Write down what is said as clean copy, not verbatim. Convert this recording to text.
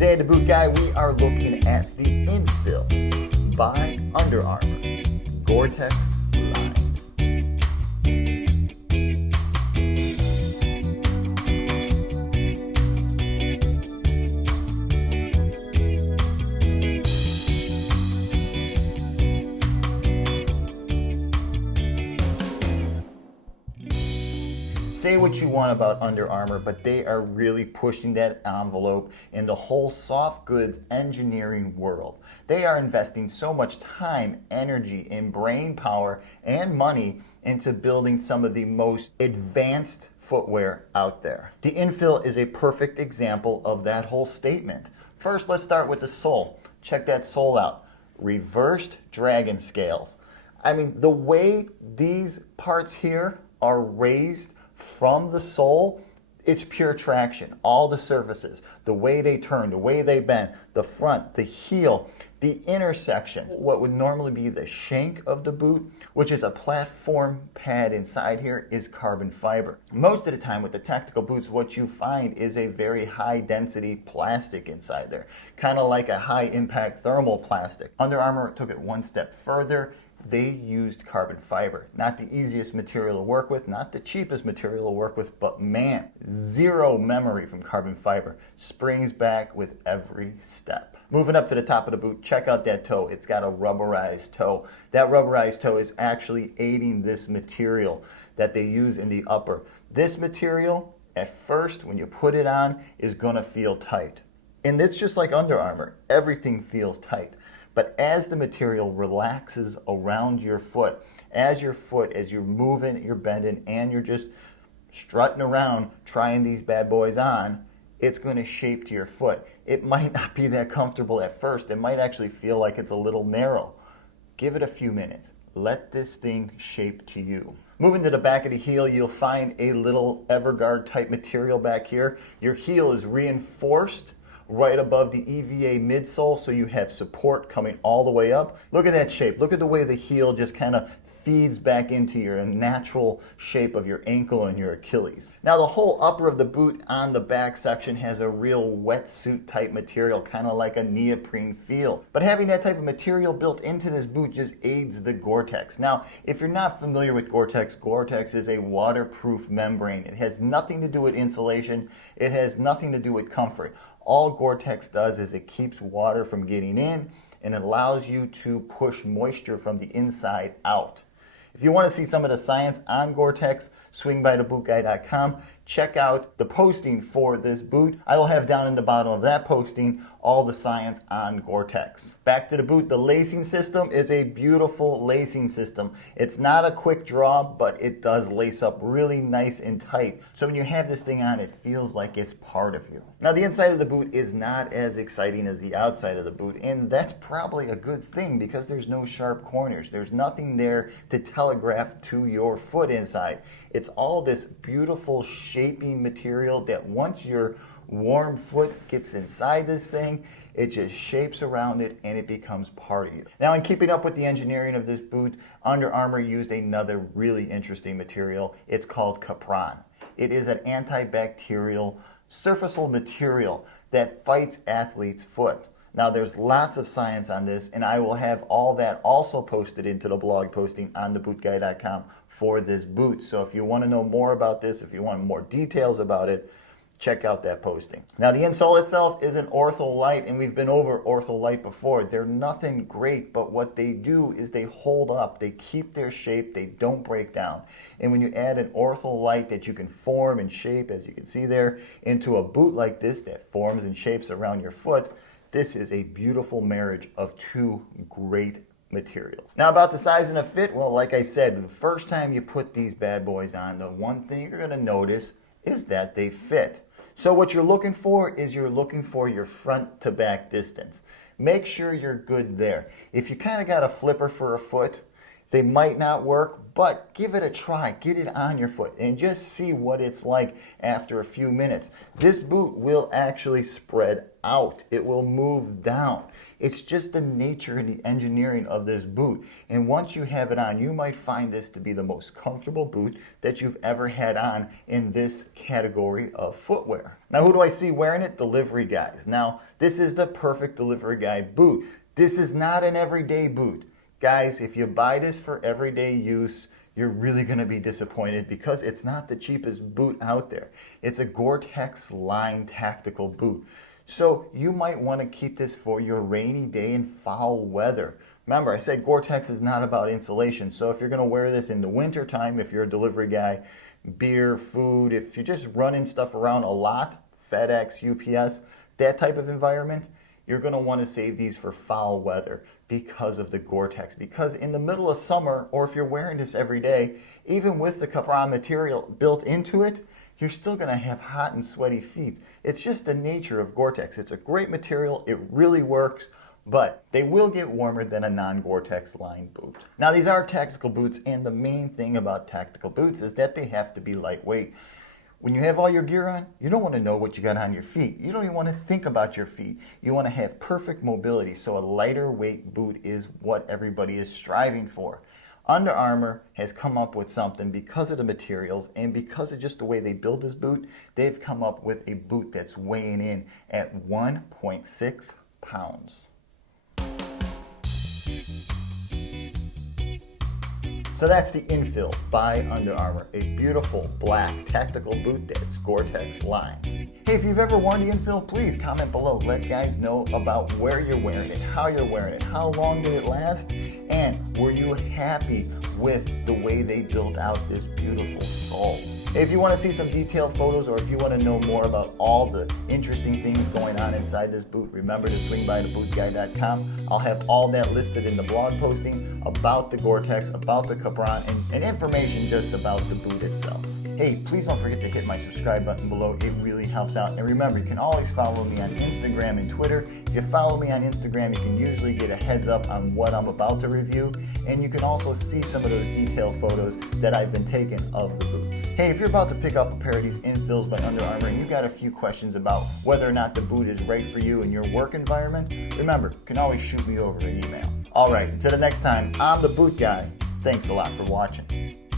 Today at the Boot Guy, we are looking at the Infill by Under Armour Gore-Tex line. Say what you want about Under Armour, but they are really pushing that envelope in the whole soft goods engineering world. They are investing so much time, energy, and brain power and money into building some of the most advanced footwear out there. The Infill is a perfect example of that whole statement. First, let's start with the sole. Check that sole out. Reversed dragon scales. I mean, the way these parts here are raised from the sole, it's pure traction. All the surfaces, the way they turn, the way they bend, the front, the heel, the intersection, what would normally be the shank of the boot, which is a platform pad inside here, is carbon fiber. Most of the time with the tactical boots, what you find is a very high density plastic inside there, kind of like a high impact thermal plastic. Under Armour took it one step further. They used carbon fiber. Not the easiest material to work with, not the cheapest material to work with, but man, zero memory from carbon fiber. Springs back with every step. Moving up to the top of the boot, check out that toe. It's got a rubberized toe. That rubberized toe is actually aiding this material that they use in the upper. This material, at first, when you put it on, is gonna feel tight. And it's just like Under Armour. Everything feels tight. But as the material relaxes around your foot, as you're moving, you're bending, and you're just strutting around trying these bad boys on, it's going to shape to your foot. It might not be that comfortable at first. It might actually feel like it's a little narrow. Give it a few minutes. Let this thing shape to you. Moving to the back of the heel, you'll find a little Everguard type material back here. Your heel is reinforced right above the EVA midsole, so you have support coming all the way up. Look at that shape. Look at the way the heel just kind of feeds back into your natural shape of your ankle and your Achilles. Now the whole upper of the boot on the back section has a real wetsuit type material, kind of like a neoprene feel. But having that type of material built into this boot just aids the Gore-Tex. Now, if you're not familiar with Gore-Tex, Gore-Tex is a waterproof membrane. It has nothing to do with insulation. It has nothing to do with comfort. All Gore-Tex does is it keeps water from getting in and it allows you to push moisture from the inside out. If you want to see some of the science on Gore-Tex, swing by thebootguy.com. Check out the posting for this boot. I will have down in the bottom of that posting all the science on Gore-Tex. Back to the boot, the lacing system is a beautiful lacing system. It's not a quick draw, but it does lace up really nice and tight. So when you have this thing on, it feels like it's part of you. Now the inside of the boot is not as exciting as the outside of the boot, and that's probably a good thing because there's no sharp corners. There's nothing there to telegraph to your foot inside. It's all this beautiful shaping material that once your warm foot gets inside this thing, it just shapes around it and it becomes part of you. Now, in keeping up with the engineering of this boot, Under Armour used another really interesting material. It's called Cupron. It is an antibacterial surfaceable material that fights athletes' foot. Now, there's lots of science on this, and I will have all that also posted into the blog posting on thebootguy.com for this boot. So if you want to know more about this, if you want more details about it, check out that posting. Now the insole itself is an Ortholite, and we've been over Ortholite before. They're nothing great, but what they do is they hold up, they keep their shape, they don't break down. And when you add an Ortholite that you can form and shape, as you can see there, into a boot like this that forms and shapes around your foot, this is a beautiful marriage of two great materials. Now about the size and the fit, well, like I said, the first time you put these bad boys on, the one thing you're going to notice is that they fit. So what you're looking for is you're looking for your front to back distance. Make sure you're good there. If you kind of got a flipper for a foot, They might not work, but give it a try. Get it on your foot and just see what it's like after a few minutes. This boot will actually spread out. It will move down. It's just the nature and the engineering of this boot. And once you have it on, you might find this to be the most comfortable boot that you've ever had on in this category of footwear. Now, who do I see wearing it? Delivery guys. Now, this is the perfect delivery guy boot. This is not an everyday boot. Guys, if you buy this for everyday use, you're really going to be disappointed because it's not the cheapest boot out there. It's a Gore-Tex line tactical boot. So you might want to keep this for your rainy day and foul weather. Remember, I said Gore-Tex is not about insulation. So if you're going to wear this in the winter time, if you're a delivery guy, beer, food, if you're just running stuff around a lot, FedEx, UPS, that type of environment, you're going to want to save these for foul weather because of the Gore-Tex. Because in the middle of summer, or if you're wearing this every day, even with the Cupron material built into it, you're still going to have hot and sweaty feet. It's just the nature of Gore-Tex. It's a great material. It really works, but they will get warmer than a non-Gore-Tex line boot. Now, these are tactical boots, and the main thing about tactical boots is that they have to be lightweight. When you have all your gear on, you don't want to know what you got on your feet. You don't even want to think about your feet. You want to have perfect mobility, so a lighter weight boot is what everybody is striving for. Under Armour has come up with something because of the materials and because of just the way they build this boot. They've come up with a boot that's weighing in at 1.6 pounds. So that's the Infill by Under Armour, a beautiful black tactical boot that's Gore-Tex line. Hey, if you've ever worn the Infill, please comment below. Let guys know about where you're wearing it, how you're wearing it, how long did it last, and were you happy with the way they built out this beautiful sole. If you want to see some detailed photos, or if you want to know more about all the interesting things going on inside this boot, remember to swing by thebootguy.com. I'll have all that listed in the blog posting about the Gore-Tex, about the Cupron, and information just about the boot itself. Hey, please don't forget to hit my subscribe button below. It really helps out. And remember, you can always follow me on Instagram and Twitter. If you follow me on Instagram, you can usually get a heads up on what I'm about to review. And you can also see some of those detailed photos that I've been taking of the boots. Hey, if you're about to pick up a pair of these Infills by Under Armour and you've got a few questions about whether or not the boot is right for you in your work environment, remember, you can always shoot me over an email. All right, until the next time, I'm the Boot Guy. Thanks a lot for watching.